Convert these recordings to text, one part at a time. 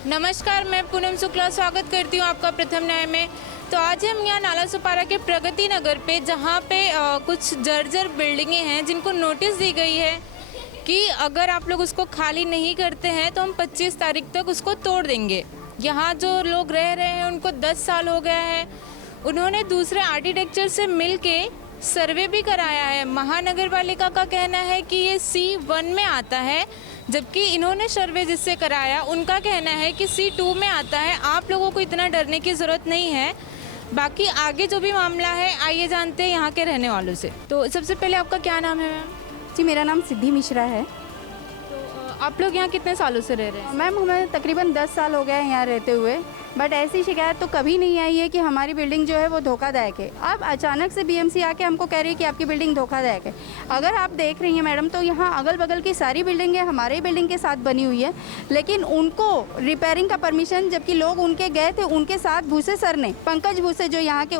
नमस्कार, मैं पूनम शुक्ला स्वागत करती हूँ आपका प्रथम न्याय में। तो आज हम यहाँ नाला सुपारा के प्रगति नगर पे जहाँ पे कुछ जर्जर बिल्डिंगें हैं जिनको नोटिस दी गई है कि अगर आप लोग उसको खाली नहीं करते हैं तो हम 25 तारीख तक उसको तोड़ देंगे। यहाँ जो लोग रह रहे हैं उनको 10 साल हो गया है। उन्होंने दूसरे आर्किटेक्चर से मिल के सर्वे भी कराया है। महानगर पालिका का कहना है कि ये C1 में आता है, जबकि इन्होंने सर्वे जिससे कराया उनका कहना है कि C2 में आता है। आप लोगों को इतना डरने की ज़रूरत नहीं है। बाकी आगे जो भी मामला है आइए जानते हैं यहाँ के रहने वालों से। तो सबसे पहले आपका क्या नाम है मैम? जी, मेरा नाम सिद्धि मिश्रा है। तो आप लोग यहाँ कितने सालों से रह रहे हैं? मैम, हमें तकरीबन 10 साल हो गए हैं यहाँ रहते हुए, बट ऐसी शिकायत तो कभी नहीं आई है कि हमारी बिल्डिंग जो है वो धोखादायक है। अब अचानक से बीएमसी आके हमको कह रही है कि आपकी बिल्डिंग धोखादायक है। अगर आप देख रही हैं मैडम, तो यहाँ अगल बगल की सारी बिल्डिंगें हमारे बिल्डिंग के साथ बनी हुई है, लेकिन उनको रिपेयरिंग का परमिशन, जबकि लोग उनके गए थे, उनके साथ भूसे सर ने, पंकज भूसे जो यहाँ के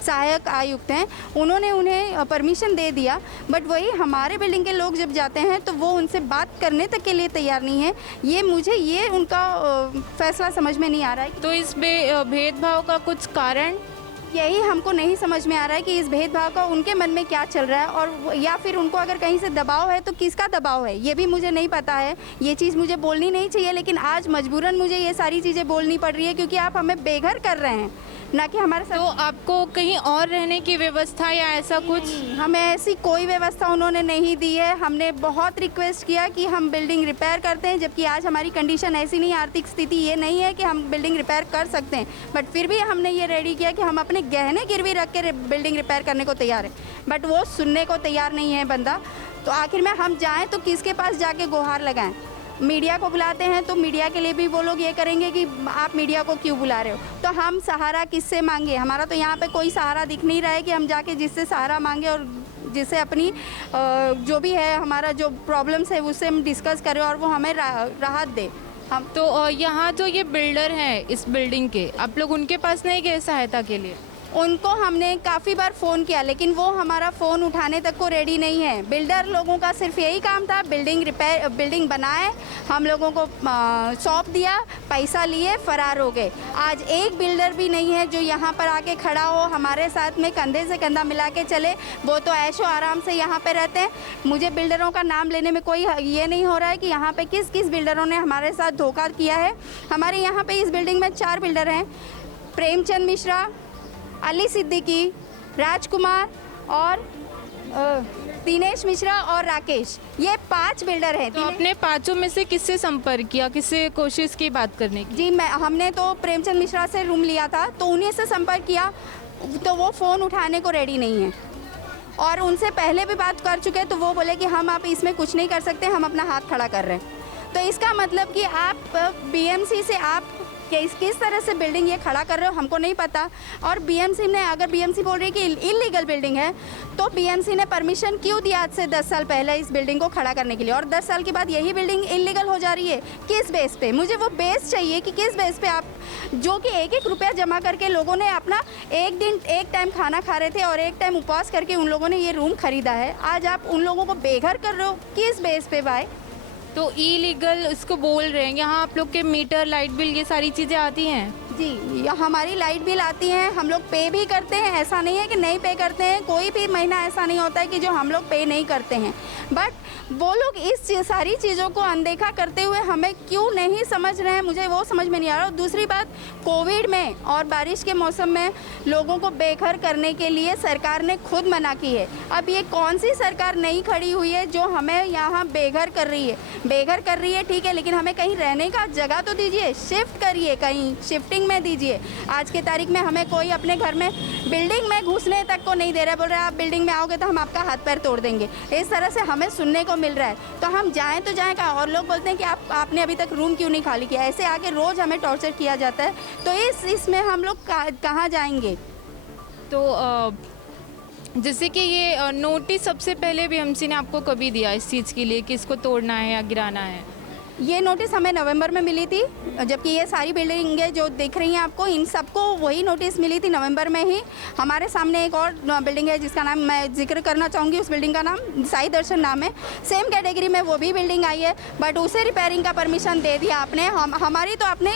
सहायक आयुक्त हैं, उन्होंने उन्हें परमिशन दे दिया। बट वही हमारे बिल्डिंग के लोग जब जाते हैं तो वो उनसे बात करने तक के लिए तैयार नहीं है। ये उनका फैसला समझ में नहीं आ रहा है। तो इस भेदभाव का कुछ कारण यही हमको नहीं समझ में आ रहा है कि इस भेदभाव का उनके मन में क्या चल रहा है, और या फिर उनको अगर कहीं से दबाव है तो किसका दबाव है ये भी मुझे नहीं पता है। ये चीज़ मुझे बोलनी नहीं चाहिए, लेकिन आज मजबूरन मुझे ये सारी चीज़ें बोलनी पड़ रही है, क्योंकि आप हमें बेघर कर रहे हैं, ना कि हमारे साथ। तो आपको कहीं और रहने की व्यवस्था या ऐसा कुछ? हमें ऐसी कोई व्यवस्था उन्होंने नहीं दी है। हमने बहुत रिक्वेस्ट किया कि हम बिल्डिंग रिपेयर करते हैं, जबकि आज हमारी कंडीशन ऐसी नहीं, आर्थिक स्थिति ये नहीं है कि हम बिल्डिंग रिपेयर कर सकते हैं, बट फिर भी हमने ये रेडी किया कि हम अपने गहने गिरवी रख के बिल्डिंग रिपेयर करने को तैयार है, बट वो सुनने को तैयार नहीं है बंदा। तो आखिर में हम जाएँ तो किसके पास जाके गुहार लगाएं? मीडिया को बुलाते हैं तो मीडिया के लिए भी वो लोग ये करेंगे कि आप मीडिया को क्यों बुला रहे हो। तो हम सहारा किससे मांगे? हमारा तो यहाँ पे कोई सहारा दिख नहीं रहा है कि हम जाके जिससे सहारा मांगे और जिससे अपनी जो भी है हमारा जो प्रॉब्लम्स है उससे हम डिस्कस करें और वो हमें राहत दे। हम तो यहाँ जो ये बिल्डर हैं इस बिल्डिंग के, आप लोग उनके पास नहीं गए सहायता के लिए? उनको हमने काफ़ी बार फ़ोन किया, लेकिन वो हमारा फ़ोन उठाने तक को रेडी नहीं है। बिल्डर लोगों का सिर्फ यही काम था, बिल्डिंग बनाए, हम लोगों को सौंप दिया, पैसा लिए, फ़रार हो गए। आज एक बिल्डर भी नहीं है जो यहाँ पर आके खड़ा हो, हमारे साथ में कंधे से कंधा मिला के चले। वो तो ऐशो आराम से यहाँ पे रहते हैं। मुझे बिल्डरों का नाम लेने में कोई ये नहीं हो रहा है कि यहाँ पे किस किस बिल्डरों ने हमारे साथ धोखा किया है। हमारे यहाँ पे इस बिल्डिंग में 4 बिल्डर हैं, प्रेमचंद मिश्रा, अली सिद्दीकी, राजकुमार और दिनेश मिश्रा और राकेश, ये 5 बिल्डर हैं। तो आपने पांचों में से किससे संपर्क किया, किससे कोशिश की बात करने की? जी, हमने तो प्रेमचंद मिश्रा से रूम लिया था, तो उन्हीं से संपर्क किया, तो वो फ़ोन उठाने को रेडी नहीं है। और उनसे पहले भी बात कर चुके, तो वो बोले कि हम आप इसमें कुछ नहीं कर सकते, हम अपना हाथ खड़ा कर रहे हैं। तो इसका मतलब कि आप बीएमसी से आप किस तरह से बिल्डिंग ये खड़ा कर रहे हो हमको नहीं पता। और बीएमसी ने, अगर बीएमसी बोल रही है कि इलीगल बिल्डिंग है, तो बीएमसी ने परमिशन क्यों दिया आज से 10 साल पहले इस बिल्डिंग को खड़ा करने के लिए, और 10 साल के बाद यही बिल्डिंग इलीगल हो जा रही है? किस बेस पे? मुझे वो बेस चाहिए कि किस बेस पे आप, जो कि 1-1 रुपया जमा करके लोगों ने अपना एक टाइम खाना खा रहे थे और एक टाइम उपवास करके उन लोगों ने ये रूम खरीदा है, आज आप उन लोगों को बेघर कर रहे हो किस बेस पे भाई? तो इलीगल इसको बोल रहे हैं। यहाँ आप लोग के मीटर, लाइट बिल, ये सारी चीज़ें आती हैं? जी, हमारी लाइट बिल आती हैं, हम लोग पे भी करते हैं, ऐसा नहीं है कि नहीं पे करते हैं। कोई भी महीना ऐसा नहीं होता है कि जो हम लोग पे नहीं करते हैं, बट वो लोग इस सारी चीज़ों को अनदेखा करते हुए हमें क्यों नहीं समझ रहे हैं, मुझे वो समझ में नहीं आ रहा। और दूसरी बात, कोविड में और बारिश के मौसम में लोगों को बेघर करने के लिए सरकार ने खुद मना की है। अब ये कौन सी सरकार नहीं खड़ी हुई है जो हमें यहाँ बेघर कर रही है? बेघर कर रही है ठीक है, लेकिन हमें कहीं रहने का जगह तो दीजिए, शिफ्ट करिए, कहीं शिफ्टिंग में दीजिए। आज के तारीख में हमें कोई अपने घर में बिल्डिंग में घुसने तक को नहीं दे रहा है, बोल रहा है आप बिल्डिंग में आओगे तो हम आपका हाथ पैर तोड़ देंगे। इस तरह से हमें सुनने को मिल रहा है, तो हम जाएं तो जाएं कहाँ? और लोग बोलते हैं कि आपने अभी तक रूम क्यों नहीं खाली किया? ऐसे आके रोज़ हमें टॉर्चर किया जाता है, तो इसमें हम लोग कहाँ जाएंगे? तो जैसे कि ये नोटिस सबसे पहले बीएमसी ने आपको कभी दिया इस चीज़ के लिए कि इसको तोड़ना है या गिराना है? ये नोटिस हमें नवंबर में मिली थी, जबकि ये सारी बिल्डिंगें जो दिख रही हैं आपको, इन सबको वही नोटिस मिली थी नवंबर में ही। हमारे सामने एक और बिल्डिंग है जिसका नाम मैं जिक्र करना चाहूँगी, उस बिल्डिंग का नाम साई दर्शन नाम है। सेम कैटेगरी में वो भी बिल्डिंग आई है, बट उसे रिपेयरिंग का परमिशन दे दिया आपने। हमारी तो आपने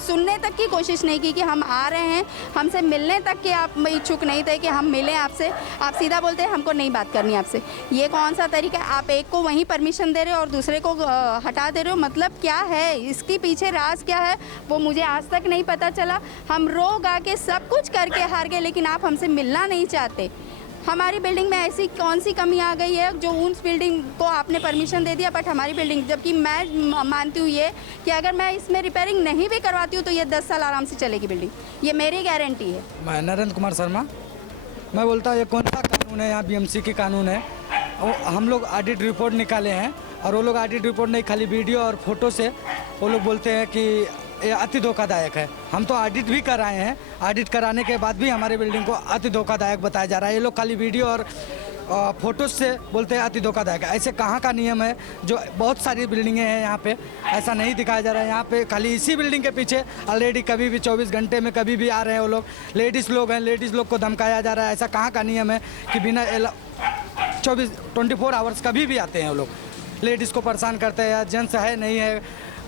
सुनने तक की कोशिश नहीं की कि हम आ रहे हैं, हमसे मिलने तक के आप इच्छुक नहीं थे कि हम मिलें आपसे। आप सीधा बोलते हैं हमको नहीं बात करनी आपसे। ये कौन सा तरीका है? आप एक को वहीं परमिशन दे रहे हो और दूसरे को हटा दे रहे हो, मतलब क्या है? इसके पीछे राज क्या है वो मुझे आज तक नहीं पता चला। हम रो गा के सब कुछ करके हार गए, लेकिन आप हमसे मिलना नहीं चाहते। हमारी बिल्डिंग में ऐसी कौन सी कमी आ गई है जो उस बिल्डिंग को आपने परमिशन दे दिया, बट हमारी बिल्डिंग, जबकि मैं मानती हूँ ये कि अगर मैं इसमें रिपेयरिंग नहीं भी करवाती हूँ तो ये 10 साल आराम से चलेगी बिल्डिंग, ये मेरी गारंटी है। मैं नरेंद्र कुमार शर्मा। मैं बोलता हूँ ये कौन सा कानून है? यहाँ बीएमसी की कानून है। हम लोग ऑडिट रिपोर्ट निकाले हैं और वो लोग ऑडिट रिपोर्ट नहीं, खाली वीडियो और फोटो से वो लोग बोलते हैं कि ये अति धोखादायक है। हम तो ऑडिट भी कराए हैं, ऑडिट कराने के बाद भी हमारे बिल्डिंग को अति धोखादायक बताया जा रहा है। ये लोग खाली वीडियो और फोटो से बोलते हैं अति धोखादायक है। ऐसे कहाँ का नियम है? जो बहुत सारी बिल्डिंगें हैं यहाँ पे ऐसा नहीं दिखाया जा रहा है। यहाँ पे खाली इसी बिल्डिंग के पीछे ऑलरेडी कभी भी 24 घंटे में कभी भी आ रहे हैं वो लोग। लेडीज़ लोग हैं, लेडीज़ लोग को धमकाया जा रहा है। ऐसा कहाँ का नियम है कि बिना 24 आवर्स कभी भी आते हैं वो लोग, लेडीज़ को परेशान करते हैं। या जेंट्स है नहीं है,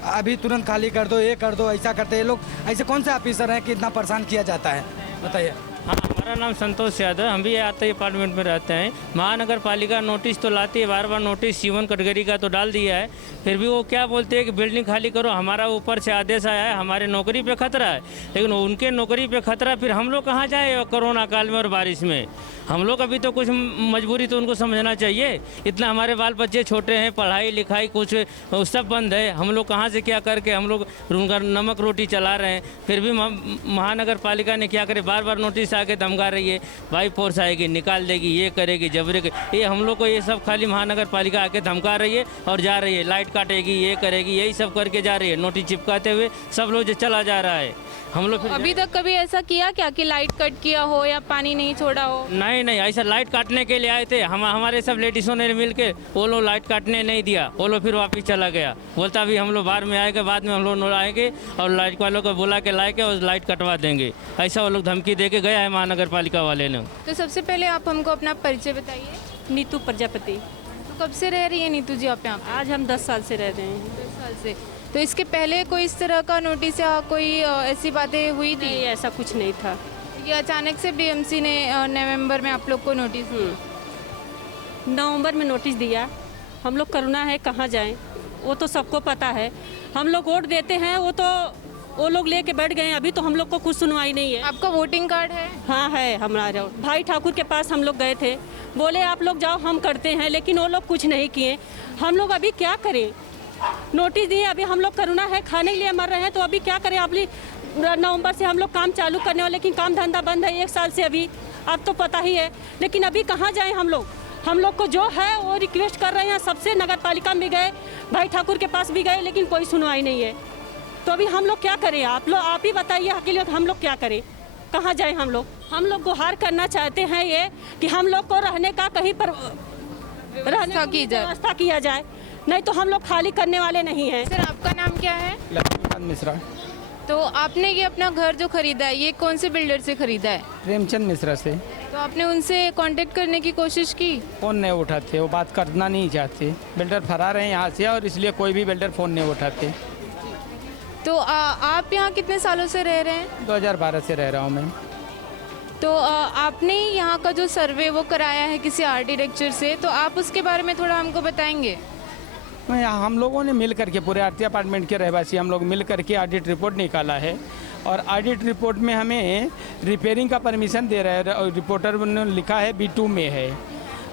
अभी तुरंत खाली कर दो, ये कर दो, ऐसा करते हैं लोग। ऐसे कौन से ऑफिसर हैं कि इतना परेशान किया जाता है? बताइए। हाँ, हमारा नाम संतोष यादव, हम भी आते ही अपार्टमेंट में रहते हैं। महानगर पालिका नोटिस तो लाती है, बार बार नोटिस C1 कैटेगरी का तो डाल दिया है, फिर भी वो क्या बोलते हैं कि बिल्डिंग खाली करो। हमारा ऊपर से आदेश आया है, हमारे नौकरी पे खतरा है, लेकिन उनके नौकरी पे खतरा, फिर हम लोग कहाँ जाए कोरोना काल में और बारिश में? हम लोग अभी तो कुछ मजबूरी तो उनको समझना चाहिए। इतना हमारे बाल बच्चे छोटे हैं, पढ़ाई लिखाई कुछ सब बंद है। हम लोग कहाँ से क्या करके हम लोग उनका नमक रोटी चला रहे हैं, फिर भी महानगर पालिका ने क्या करे, बार बार नोटिस आके धमका रही है, भाई फोर्स आएगी निकाल देगी, ये करेगी, जबरे ये हम लोग को ये सब खाली महानगर पालिका आके धमका रही है और जा रही है, लाइट काटेगी, ये करेगी, यही सब करके जा रही है। नोटिस चिपकाते हुए सब लोग चला जा रहा है। हम लोग अभी तक कभी ऐसा किया क्या कि लाइट कट किया हो या पानी नहीं छोड़ा हो? नहीं, ऐसा लाइट काटने के लिए आए थे हमारे सब लेडीज़ों ने मिल के, वो लोग लाइट काटने नहीं दिया, वो लोग फिर वापस चला गया, बोलता भी हम लोग बाहर में आएंगे, बाद में हम लोग आएंगे और लाइट वालों को बुला के लाए के और लाइट कटवा देंगे। ऐसा वो लोग धमकी दे के गया है महानगर पालिका वाले ने। तो सबसे पहले आप हमको अपना परिचय बताइए। नीतू प्रजापति। तो कब से रह रही है नीतू जी आप यहाँ पे? आज हम 10 साल से रह रहे हैं। 10 साल से। तो इसके पहले कोई इस तरह का नोटिस या कोई ऐसी बातें हुई थी? नहीं, ऐसा कुछ नहीं था। ये अचानक से बीएमसी ने नवंबर में आप लोग को नोटिस नवंबर में नोटिस दिया। हम लोग करुणा है, कहाँ जाएं? वो तो सबको पता है। हम लोग वोट देते हैं, वो लोग लेके बैठ गए हैं। अभी तो हम लोग को कुछ सुनवाई नहीं है। आपका वोटिंग कार्ड है? हाँ है हमारा। भाई ठाकुर के पास हम लोग गए थे, बोले आप लोग जाओ हम करते हैं, लेकिन वो लोग कुछ नहीं किए। हम लोग अभी क्या करें? नोटिस दिए, अभी हम लोग करुणा है खाने के लिए मर रहे हैं, तो अभी क्या करें? अभी नवंबर से हम लोग काम चालू करने वाले, लेकिन काम धंधा बंद है 1 साल से अभी, अब तो पता ही है। लेकिन अभी कहाँ जाएं हम लोग? हम लोग को जो है वो रिक्वेस्ट कर रहे हैं, सबसे नगर पालिका में गए, भाई ठाकुर के पास भी गए, लेकिन कोई सुनवाई नहीं है। तो अभी हम लोग क्या करें? आप ही बताइए अकेले हम लोग क्या करें? कहाँ जाएं हम लोग? हम लोग गुहार करना चाहते हैं ये कि हम लोग को रहने का कहीं पर व्यवस्था किया जाए, नहीं तो हम लोग खाली करने वाले नहीं हैं। सर आपका नाम क्या है? लक्ष्मीकांत मिश्रा। तो आपने ये अपना घर जो खरीदा है ये कौन से बिल्डर से खरीदा है? प्रेमचंद मिश्रा से। तो आपने उनसे कांटेक्ट करने की कोशिश की? फ़ोन नहीं उठाते, वो बात करना नहीं चाहते। बिल्डर फरार हैं यहाँ से और इसलिए कोई भी बिल्डर फ़ोन नहीं उठाते। तो आप यहाँ कितने सालों से रह रहे हैं? 2012 से रह रहा हूँ मैं। तो आपने यहाँ का जो सर्वे वो कराया है किसी आर्किटेक्चर से, तो आप उसके बारे में थोड़ा हमको बताएंगे? हम लोगों ने मिल करके, पूरे आरती अपार्टमेंट के रहवासी हम लोग मिल करके ऑडिट रिपोर्ट निकाला है और ऑडिट रिपोर्ट में हमें रिपेयरिंग का परमिशन दे रहा है और रिपोर्टर ने लिखा है B2 में है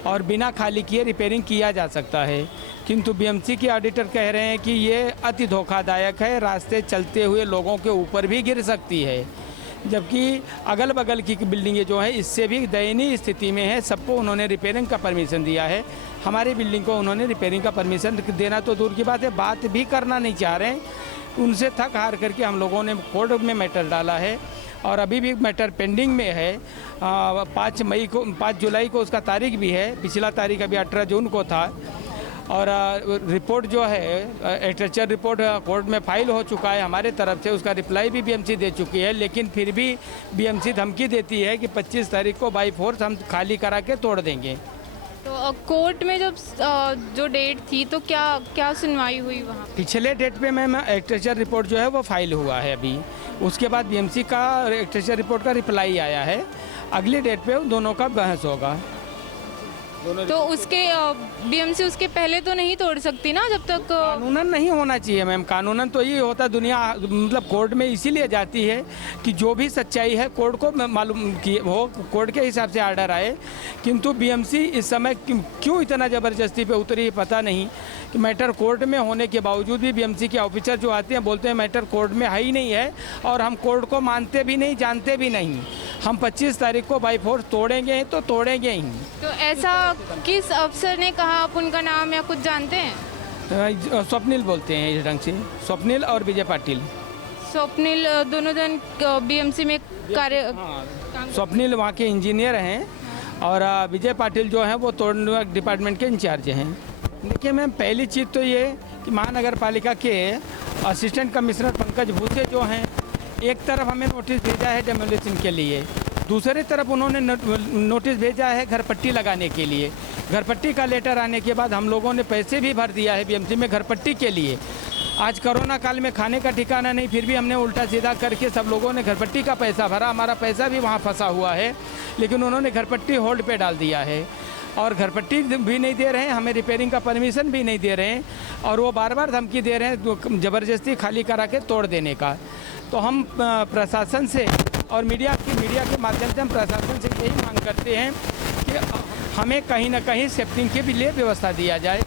और बिना खाली किए रिपेयरिंग किया जा सकता है। किंतु बीएमसी के ऑडिटर कह रहे हैं कि ये अति धोखादायक है, रास्ते चलते हुए लोगों के ऊपर भी गिर सकती है, जबकि अगल बगल की बिल्डिंगें जो है इससे भी दयनीय स्थिति में है। सबको उन्होंने रिपेयरिंग का परमिशन दिया है, हमारी बिल्डिंग को उन्होंने रिपेयरिंग का परमिशन देना तो दूर की बात है, बात भी करना नहीं चाह रहे हैं। उनसे थक हार करके हम लोगों ने कोर्ट में मैटर डाला है और अभी भी मैटर पेंडिंग में है। 5 जुलाई को उसका तारीख भी है, पिछला तारीख अभी 18 जून को था और रिपोर्ट जो है स्ट्रक्चर रिपोर्ट कोर्ट में फाइल हो चुका है हमारे तरफ से, उसका रिप्लाई भी बीएमसी दे चुकी है, लेकिन फिर भी बीएमसी धमकी देती है कि 25 तारीख को बाई फोर्स हम खाली करा के तोड़ देंगे। तो कोर्ट में जब जो डेट थी तो क्या क्या सुनवाई हुई वहाँ? पिछले डेट पे मैम स्ट्रक्चर रिपोर्ट जो है वो फाइल हुआ है अभी, उसके बाद बीएमसी का स्ट्रक्चर रिपोर्ट का रिप्लाई आया है, अगली डेट पे उन दोनों का बहस होगा। तो उसके बीएमसी उसके पहले तो नहीं तोड़ सकती ना, जब तक कानूनन नहीं होना चाहिए मैम। कानूनन तो ये होता दुनिया मतलब कोर्ट में इसीलिए जाती है कि जो भी सच्चाई है कोर्ट को मालूम की हो, कोर्ट के हिसाब से आर्डर आए। किंतु बीएमसी इस समय क्यों इतना ज़बरदस्ती पे उतरी पता नहीं कि मैटर कोर्ट में होने के बावजूद भी बीएमसी के ऑफिसर जो आते हैं बोलते हैं मैटर कोर्ट में है ही नहीं है और हम कोर्ट को मानते भी नहीं, जानते भी नहीं। हम 25 तारीख को बाई फोर्स तोड़ेंगे तो तोड़ेंगे ही। तो ऐसा किस अफसर ने कहा, आप उनका नाम या कुछ जानते हैं? स्वप्निल बोलते हैं इस ढंग से, स्वप्निल और विजय पाटिल। स्वप्निल दोनों जन बीएमसी में कार्य स्वप्निल वहाँ के इंजीनियर हैं और विजय पाटिल जो हैं वो तोड़ने डिपार्टमेंट के इंचार्ज हैं। देखिए मैम, पहली चीज़ तो ये कि महानगर पालिका के असिस्टेंट कमिश्नर पंकज भूसे जो हैं, एक तरफ हमें नोटिस भेजा है डेमोलिशन के लिए, दूसरी तरफ उन्होंने नोटिस भेजा है घर पट्टी लगाने के लिए। घर पट्टी का लेटर आने के बाद हम लोगों ने पैसे भी भर दिया है बीएमसी में घर पट्टी के लिए। आज कोरोना काल में खाने का ठिकाना नहीं, फिर भी हमने उल्टा सीधा करके सब लोगों ने घर पट्टी का पैसा भरा, हमारा पैसा भी वहाँ फंसा हुआ है, लेकिन उन्होंने घर पट्टी होल्ड पे डाल दिया है और घर पट्टी भी नहीं दे रहे हैं, हमें रिपेयरिंग का परमिशन भी नहीं दे रहे हैं और वो बार बार धमकी दे रहे हैं ज़बरदस्ती खाली करा के तोड़ देने का। तो हम प्रशासन से और मीडिया के माध्यम से हम प्रशासन से यही मांग करते हैं कि हमें कहीं ना कहीं सेफ्टिंग के भी लिए व्यवस्था दिया जाए।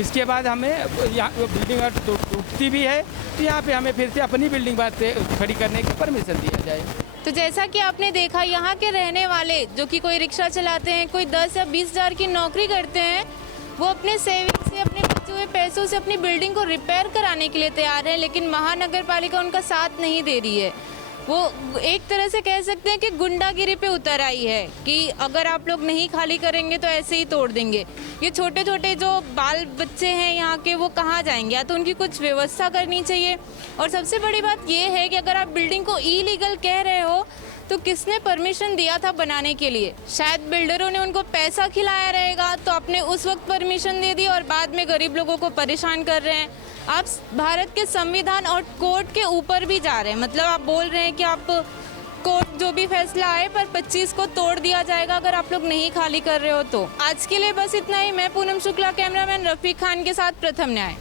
इसके बाद हमें यहाँ बिल्डिंग टूटती भी है तो यहाँ पे हमें फिर से अपनी बिल्डिंग बात खड़ी करने की परमिशन दिया जाए। तो जैसा कि आपने देखा, यहाँ के रहने वाले जो कि कोई रिक्शा चलाते हैं, कोई 10 या 20 हज़ार की नौकरी करते हैं, वो अपने सेविंग से, अपने बचे हुए पैसों से अपनी बिल्डिंग को रिपेयर कराने के लिए तैयार है, लेकिन महानगर पालिका उनका साथ नहीं दे रही है। वो एक तरह से कह सकते हैं कि गुंडागिरी पे उतर आई है कि अगर आप लोग नहीं खाली करेंगे तो ऐसे ही तोड़ देंगे। ये छोटे छोटे जो बाल बच्चे हैं यहाँ के, वो कहाँ जाएंगे? या तो उनकी कुछ व्यवस्था करनी चाहिए। और सबसे बड़ी बात ये है कि अगर आप बिल्डिंग को इलीगल कह रहे हो तो किसने परमिशन दिया था बनाने के लिए? शायद बिल्डरों ने उनको पैसा खिलाया रहेगा तो आपने उस वक्त परमिशन दे दी और बाद में गरीब लोगों को परेशान कर रहे हैं। आप भारत के संविधान और कोर्ट के ऊपर भी जा रहे हैं। मतलब आप बोल रहे हैं कि आप कोर्ट जो भी फैसला आए पर 25 को तोड़ दिया जाएगा अगर आप लोग नहीं खाली कर रहे हो तो। आज के लिए बस इतना ही। मैं पूनम शुक्ला, कैमरामैन रफीक खान के साथ प्रथम न्याय।